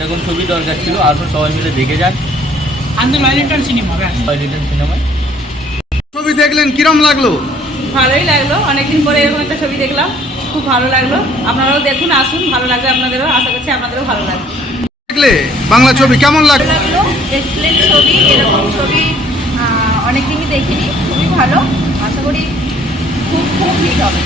এরকম ছবি দরকার ছিল আসুন সবাই মিলে দেখে যান আন্দোলন সিনেমা সিনেমায় ছবি দেখলেন কিরম লাগল? ভালোই লাগল অনেকদিন পরে এরকম একটা ছবি দেখলাম খুব ভালো লাগল। আপনারাও দেখুন আসুন ভালো লাগবে আপনাদেরও আশা করছি আপনাদেরও ভালো লাগবে। দেখলে বাংলা ছবি কেমন লাগল? এক্সেলেন্ট ছবি এরকম ছবি অনেক দিনই দেখিনি খুবই ভালো। আশা করি খুব খুব হিট হবে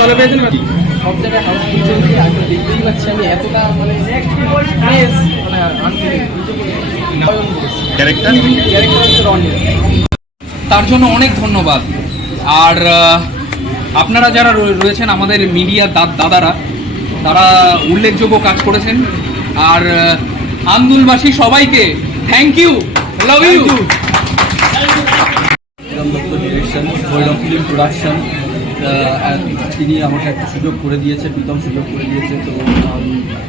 ভালো পেয়েছেন নাকি? সব জায়গায় হাউসফুল চলছে আমি দেখতেই পাচ্ছি আমি এতটা মানে মানে আনতে ক্যারেক্টার ক্যারেক্টার হচ্ছে রনির তার জন্য অনেক ধন্যবাদ। আর আপনারা যারা রয়েছেন আমাদের মিডিয়া দাদারা তারা উল্লেখযোগ্য কাজ করেছেন। আর আন্দুলবাসী সবাইকে thank you love you Bhairab film production তিনি আমাকে একটা সুযোগ করে দিয়েছে, প্রীতম সুযোগ করে দিয়েছে। তো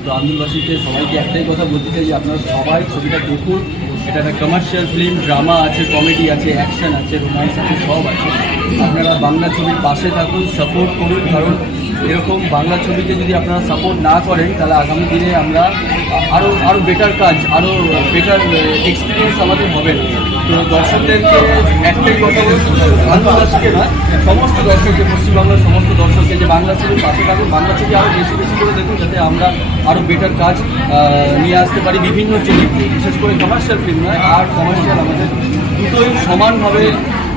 তো আন্দোলবাসীকে সবাইকে একটাই কথা বলতে চাই যে, আপনারা সবাই ছবিটা দেখুন। এটা একটা কমার্শিয়াল ফিল্ম ড্রামা আছে কমেডি আছে অ্যাকশন আছে রোম্যান্স আছে, সব আছে। আপনারা বাংলা ছবির পাশে থাকুন সাপোর্ট করুন। কারণ এরকম বাংলা ছবিকে যদি আপনারা সাপোর্ট না করেন, তাহলে আগামী দিনে আমরা আরও আরও বেটার কাজ আরও বেটার এক্সপিরিয়েন্স আমাদের হবে না। দর্শকদেরকে একটাই কথা আন্তর্জাতিকে না সমস্ত দর্শককে পশ্চিমবাংলার সমস্ত দর্শককে যে বাংলা ছবির পাশে থাকুন বাংলা ছবি আরও বেশি বেশি করে দেখুন যাতে আমরা আরও বেটার কাজ নিয়ে আসতে পারি বিভিন্ন টেলিভিশন বিশেষ করে কমার্শিয়াল ফিল্ম নয় আর কমার্শিয়াল আমাদের দুটোই সমানভাবে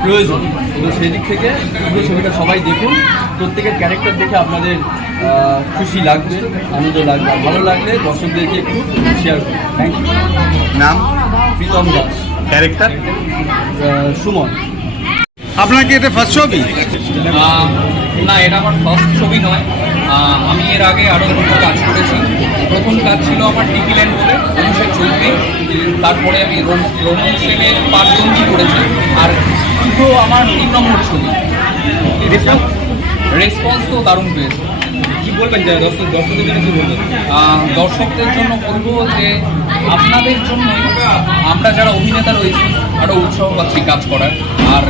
প্রয়োজন। তো সেই দিক থেকে পুরো ছবিটা সবাই দেখুন প্রত্যেকের ক্যারেক্টার দেখে আপনাদের খুশি লাগবে আনন্দ লাগবে ভালো লাগলে দর্শকদেরকে একটু শেয়ার করুন। থ্যাংক ইউ নাম? প্রীতম দাস। ক্যারেক্টার সুমন আপনার কি এটা ফার্স্ট ছবি? না এটা আমার ফার্স্ট ছবি নয়। আমি এর আগে আরও দুটো কাজ করেছি। প্রথম কাজ ছিল আমার টিকিল্যান্ড বলে উনিশশো চলতে তারপরে আমি রোম- রোমন সেনের পাঁচবন্দি করেছি। আর দুটো আমার তিন নম্বর ছবি। রেসপন্স তো দারুণ পেয়েছে। কি বলবেন দর্শক দর্শকদের জন্য কি বলবেন? দর্শকদের জন্য বলব যে আপনাদের জন্যই আমরা যারা অভিনেতা রয়েছি আরও উৎসাহ পাচ্ছি কাজ করার। আর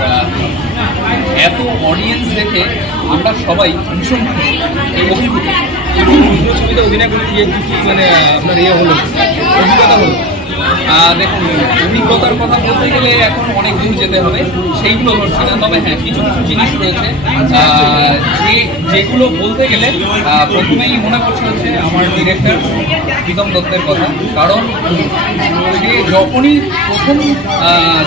এত অডিয়েন্স দেখে আমরা সবাই ভীষণ এই অভিভূত ছবিতে অভিনয় করে গিয়ে কি মানে আপনার ইয়ে হলো? অভিজ্ঞতা হলো? দেখুন অভিজ্ঞতার কথা বলতে গেলে এখন অনেক দূর যেতে হবে। সেইগুলো ধরছি না তবে হ্যাঁ কিছু কিছু জিনিস রয়েছে। যে যেগুলো বলতে গেলে প্রথমেই মনে করছে হচ্ছে আমার ডিরেক্টর প্রীতম দত্তের কথা। কারণ সে যখনই প্রথম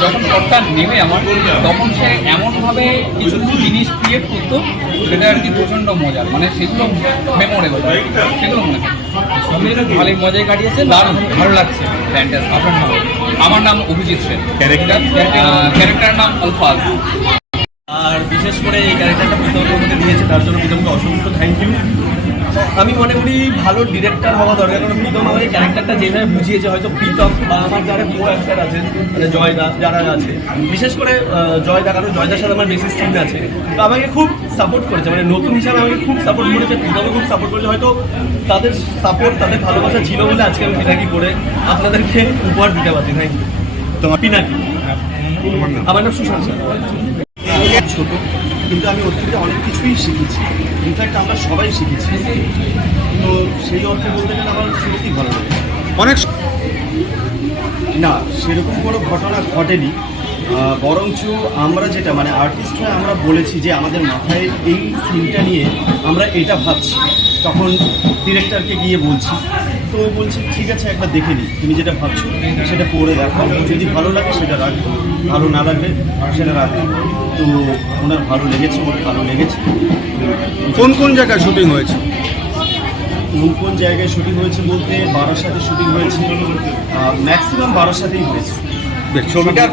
যখন শটটা নেমে আমার তখন সে এমনভাবে কিছু কিছু জিনিস ক্রিয়েট করতো সেটা আর কি প্রচণ্ড মজার। মানে সেগুলো মেমোরেবল সেগুলো মনে হয় মিলে ভালোই মজায় কাটিয়েছে দারুণ ভালো লাগছে। আপনার নাম আমার নাম অভিজিৎ সেন। ক্যারেক্টার ক্যারেক্টার নাম আলফাজ। আর বিশেষ করে এই ক্যারেক্টারটা প্রীতমকে দিয়েছে তার জন্য প্রীতমকে অসংখ্য থ্যাংক ইউ আমি মনে করি ভালো ডিরেক্টর হওয়া দরকার কারণ প্রীতম আমাকে ক্যারেক্টারটা যেভাবে বুঝিয়েছে হয়তো প্রীতম বা আমার যারা কো অ্যাক্টার আছে মানে জয়দা যারা আছে বিশেষ করে জয়দা কারণ জয়দার সাথে আমার বেশি সিন আছে তো আমাকে খুব সাপোর্ট করেছে মানে নতুন হিসাবে আমাকে খুব সাপোর্ট করেছে প্রীতমও খুব সাপোর্ট করেছে হয়তো তাদের সাপোর্ট তাদের ভালোবাসা ছিল বলে আজকে আমি পিনাকি করে আপনাদেরকে উপহার দিতে পারছি। থ্যাংক ইউ তোমার পিনাকি। আমার নাম সুশান্ত। স্যার ছোট কিন্তু আমি ওর থেকে অনেক কিছুই শিখেছি। ইনফ্যাক্ট আমরা সবাই শিখেছি। তো সেই অর্থে বলতে গেলে আমার সত্যি ভালো লাগে। অনেক না সেরকম কোনো ঘটনা ঘটেনি। বরঞ্চ আমরা যেটা মানে আর্টিস্ট হয়ে আমরা বলেছি যে আমাদের মাথায় এই সিনটা নিয়ে আমরা এটা ভাবছি। তখন ডিরেক্টরকে গিয়ে বলছি তো ও বলছে ঠিক আছে একবার দেখে নিই তুমি যেটা ভাবছ সেটা করে দেখো। যদি ভালো লাগে সেটা রাখবে ভালো না লাগবে সেটা রাখবে তো ওনার ভালো লেগেছে ওর ভালো লেগেছে। কোন কোন জায়গায় শুটিং হয়েছে? কোন কোন জায়গায় শুটিং হয়েছে বলতে বারাসাতে শুটিং হয়েছে ম্যাক্সিমাম বারাসাতেই হয়েছে। বেশ, ছবিটা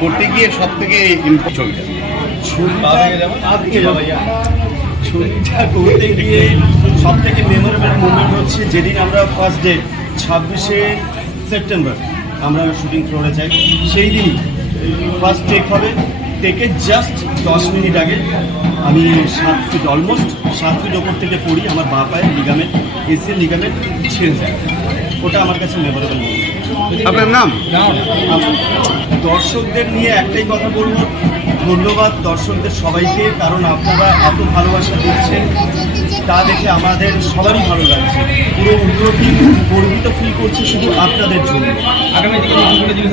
করতে গিয়ে সব থেকে ছবিটা। ছবিটা ছবিটা করতে গিয়ে সব থেকে মেমোরেবল মুভমেন্ট হচ্ছে যেদিন আমরা ফার্স্ট ডে ছাব্বিশে সেপ্টেম্বর আমরা শুটিং ফ্লোরে যাই। সেই দিনই ফার্স্ট টেক হবে। টেকে জাস্ট দশ মিনিট আগে। আমি সাত ফিট অলমোস্ট সাত ফিট ওপর থেকে পড়ি। আমার বাঁ পায়ের লিগামেন্ট এসির লিগামেন্ট ছেড়ে যায়। ওটা আমার কাছে মেমোরেবল আপনার নাম? দর্শকদের নিয়ে একটাই কথা বলব। ধন্যবাদ দর্শকদের সবাইকে কারণ আপনারা এত ভালোবাসা দিচ্ছেন। তা দেখে আমাদের সবারই ভালো লাগছে। পুরো উন্নতি গর্বিত ফিল করছে শুধু আপনাদের জন্য। আগামী দিনে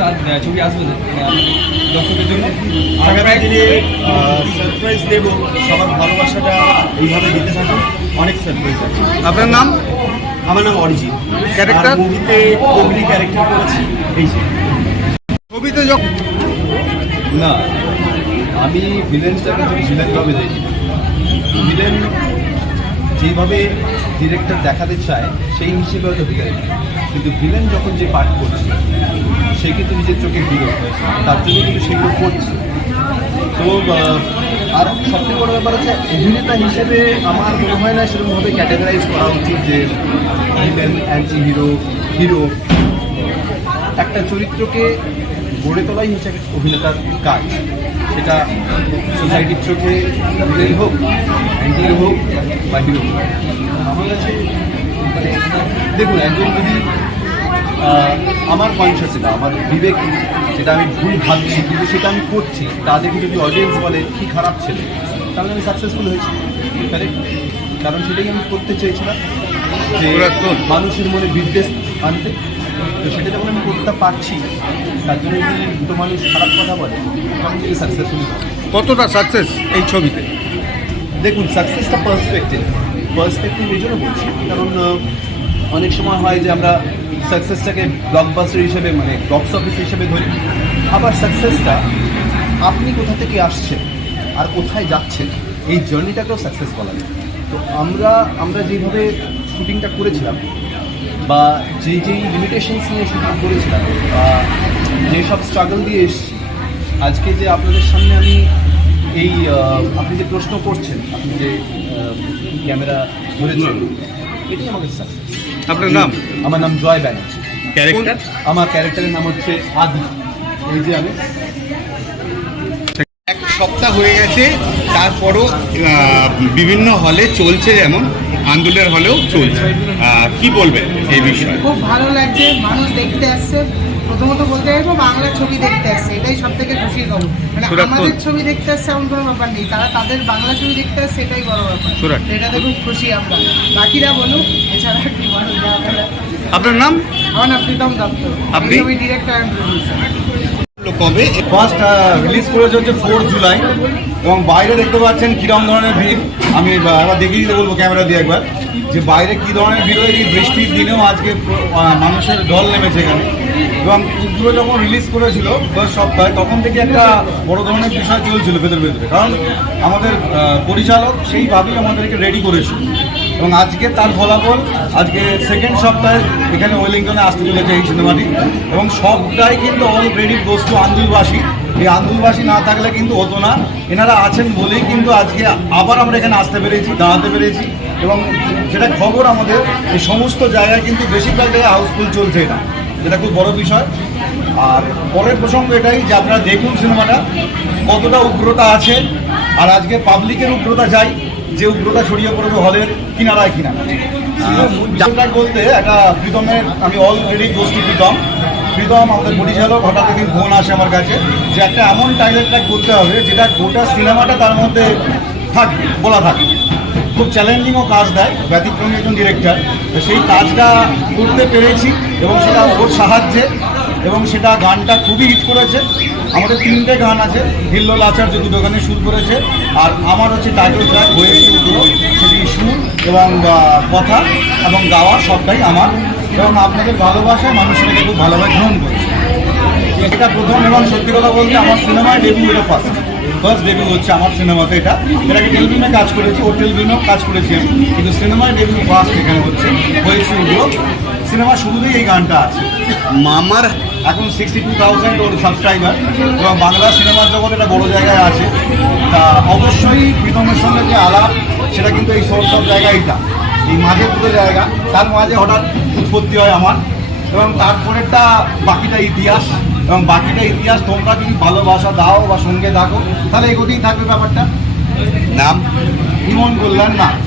ছবি আসবে দর্শকের জন্য? আগামী দিনে সারপ্রাইজ দেব। সবার ভালোবাসাটা এইভাবে দিতে থাকুন। অনেক সারপ্রাইজ আছে। আপনার নাম? আমার নাম অরিজিৎ। Character? মুভিতে কোমলি ক্যারেক্টার করেছি এই যে। ছবিতে যখন না আমি ভিলেনটাকে যদি ভিলেনভাবে দেখি ভিলেন যেভাবে ডিরেক্টর দেখাতে চায়, সেই হিসেবে হয়তো ভিলেন কিন্তু ভিলেন যখন যে পাঠ করছে, সে কিন্তু নিজের চোখে হিরো তার জন্য কিন্তু সেগুলো করছে তো আর সবথেকে বড় ব্যাপার হচ্ছে, অভিনেতা হিসেবে আমার মনে হয় না সেরকমভাবে ক্যাটাগরাইজ করা উচিত যে ভিলেন অ্যান্টি হিরো হিরো একটা চরিত্রকে গড়ে তোলাই হচ্ছে অভিনেতার কাজ। সেটা সোসাইটির চোখে ভিলেন হোক অ্যান্টি হোক বা হিরো হোক আমার কাছে মানে দেখুন একজন যদি আমার কনসিয়াসে বা আমার বিবেক যেটা আমি ভুল ভাবছি কিন্তু সেটা আমি করছি তা দেখে যদি অডিয়েন্স বলে কি খারাপ ছেলে তাহলে আমি সাকসেসফুল হয়েছি? কারণ সেটাই আমি করতে চেয়েছিলাম যে। মানুষের মনে বিদ্বেষ আনতে তো সেটা যখন আমি করতে পারছি তার জন্য যদি দুটো মানুষ খারাপ কথা বলে তখন থেকে সাকসেসফুল কতটা সাকসেস এই ছবিতে? দেখুন সাকসেসটা পার্সপেক্টিভ পার্সপেক্টিভ এই জন্য বলছি কারণ অনেক সময় হয় যে আমরা সাকসেসটাকে ব্লকবাস্টার হিসেবে মানে বক্স অফিস হিসেবে ধরি। আবার সাকসেসটা আপনি কোথা থেকে আসছেন আর কোথায় যাচ্ছেন এই জার্নিটাকেও সাকসেস বলা যায়। তো আমরা আমরা যেভাবে শুটিংটা করেছিলাম বা যে যেই লিমিটেশনস নিয়ে শুটিং করেছিলাম বা যেসব স্ট্রাগল দিয়ে এসেছি আজকে যে আপনাদের সামনে আমি এই আপনি যে প্রশ্ন করছেন আপনি যে ক্যামেরা ধরেছেন এটি সাকসেস আপনার নাম? আমার নাম জয় ব্যানার্জি। ক্যারেক্টার আমার ক্যারেক্টারের নাম হচ্ছে আদি। এই যে আমি। এক সপ্তাহ হয়ে গেছে তারপরও বিভিন্ন হলে চলছে যেমন। আন্দোলনের হলেও চলছে। কি বলবেন এই বিষয়ে? খুব ভালো লাগছে মানুষ দেখতে আসছে। প্রথমত বলতে চাইব বাংলা ছবি দেখতে আসছে এটাই সব থেকে খুশির খবর। মানে আমাদের ছবি দেখতে আসছে এমন কোনো ব্যাপার নেই তারা তাদের বাংলা ছবি দেখতে আসছে এটাই বড় ব্যাপার। এটাতে খুব খুশি আমরা। বাকিরা বলুক এছাড়া কি বলুন আপনার নাম? আমার নাম প্রীতম দত্ত। আপনি? ছবি ডিরেক্টর কবে? ফার্স্ট রিলিজ করেছে হচ্ছে ফোর জুলাই এবং বাইরে দেখতে পাচ্ছেন কিরম ধরনের ভিড়। আমি একবার দেখিয়ে দিতে বলব ক্যামেরা দিয়ে একবার। যে বাইরে কি ধরনের ভিড় এই বৃষ্টির দিনেও আজকে মানুষের ঢল নেমেছে এখানে। এবং পুরো যখন রিলিজ করেছিল দশ সপ্তাহে, তখন থেকে একটা বড় ধরনের বিষয় চলছিল ভেতরে ভেতরে। কারণ আমাদের পরিচালক সেইভাবেই আমাদেরকে রেডি করেছিল এবং আজকে তার ফলাফল, আজকে সেকেন্ড সপ্তাহে এখানে ওয়েলিংটনে আসতে চলেছে এই সিনেমাটি এবং সবটাই কিন্তু অলরেডি বস্তু আন্দুলবাসী এই আন্দুলবাসী না থাকলে কিন্তু হতো না। এনারা আছেন বলেই কিন্তু আজকে আবার আমরা এখানে আসতে পেরেছি দাঁড়াতে পেরেছি এবং যেটা খবর আমাদের এই সমস্ত জায়গায় কিন্তু বেশিরভাগ জায়গায় হাউসফুল চলছে এটা। যেটা খুব বড় বিষয়। আর পরের প্রসঙ্গ এটাই যে আপনারা দেখুন সিনেমাটা কতটা উগ্রতা আছে। আর আজকে পাবলিকের উগ্রতা চাই যে উগ্রতা ছড়িয়ে পড়বে হলের কিনারায় কিনারা। বলতে একটা প্রীতমের আমি অলরেডি গোষ্ঠী প্রীতম। প্রীতম, আমাদের পরিচালক, হঠাৎ একদিন ফোন আসে আমার কাছে যে একটা এমন টাইটেল ট্র্যাক করতে হবে যেটা গোটা সিনেমাটা তার মধ্যে থাকবে, বলা থাকবে। খুব চ্যালেঞ্জিংও কাজ দেয়, ব্যতিক্রমী একজন ডিরেক্টর তো সেই কাজটা করতে পেরেছি এবং সেটা ওর সাহায্যে এবং সেটা গানটা খুবই হিট করেছে। আমাদের তিনটে গান আছে, হিল্লোল আচার্য দুটো গানে সুর করেছে, আর আমার হচ্ছে টাইটেল ট্র্যাক হয়েছে দুটো সেটি সুর এবং কথা এবং গাওয়া সবটাই আমার এবং আপনাদের ভালোবাসায় মানুষ সেটাকে খুব ভালোভাবে গ্রহণ করছে। এটা প্রথম এবং সত্যি কথা বলতে আমার সিনেমায় ডেবিউ এটা ফার্স্ট ফার্স্ট ডেবিউ হচ্ছে আমার সিনেমাতে এটা। এটাকে টেলিভিশনে কাজ করেছি, ও টেলিভিশনেও কাজ করেছি কিন্তু সিনেমায় ডেবিউ ফার্স্ট এখানে হচ্ছে হয়েছে ওগুলো সিনেমা শুরুতেই এই গানটা আছে। মামার এখন সিক্সটি টু থাউজেন্ড ওর সাবস্ক্রাইবার এবং বাংলা সিনেমার জগৎ এটা বড় জায়গায় আছে। তা অবশ্যই প্রীতমের সঙ্গে যে আলাপ, সেটা কিন্তু এই সব সব জায়গায়টা এই মাঝে পুরো জায়গা। তার মাঝে হঠাৎ উৎপত্তি হয় আমার। এবং তারপরেরটা বাকিটা ইতিহাস। এবং বাকিটা ইতিহাস তোমরা যদি ভালোবাসা দাও বা সঙ্গে থাকো, তাহলে এগোতেই থাকবে ব্যাপারটা। নাম ইমন কল্যাণ না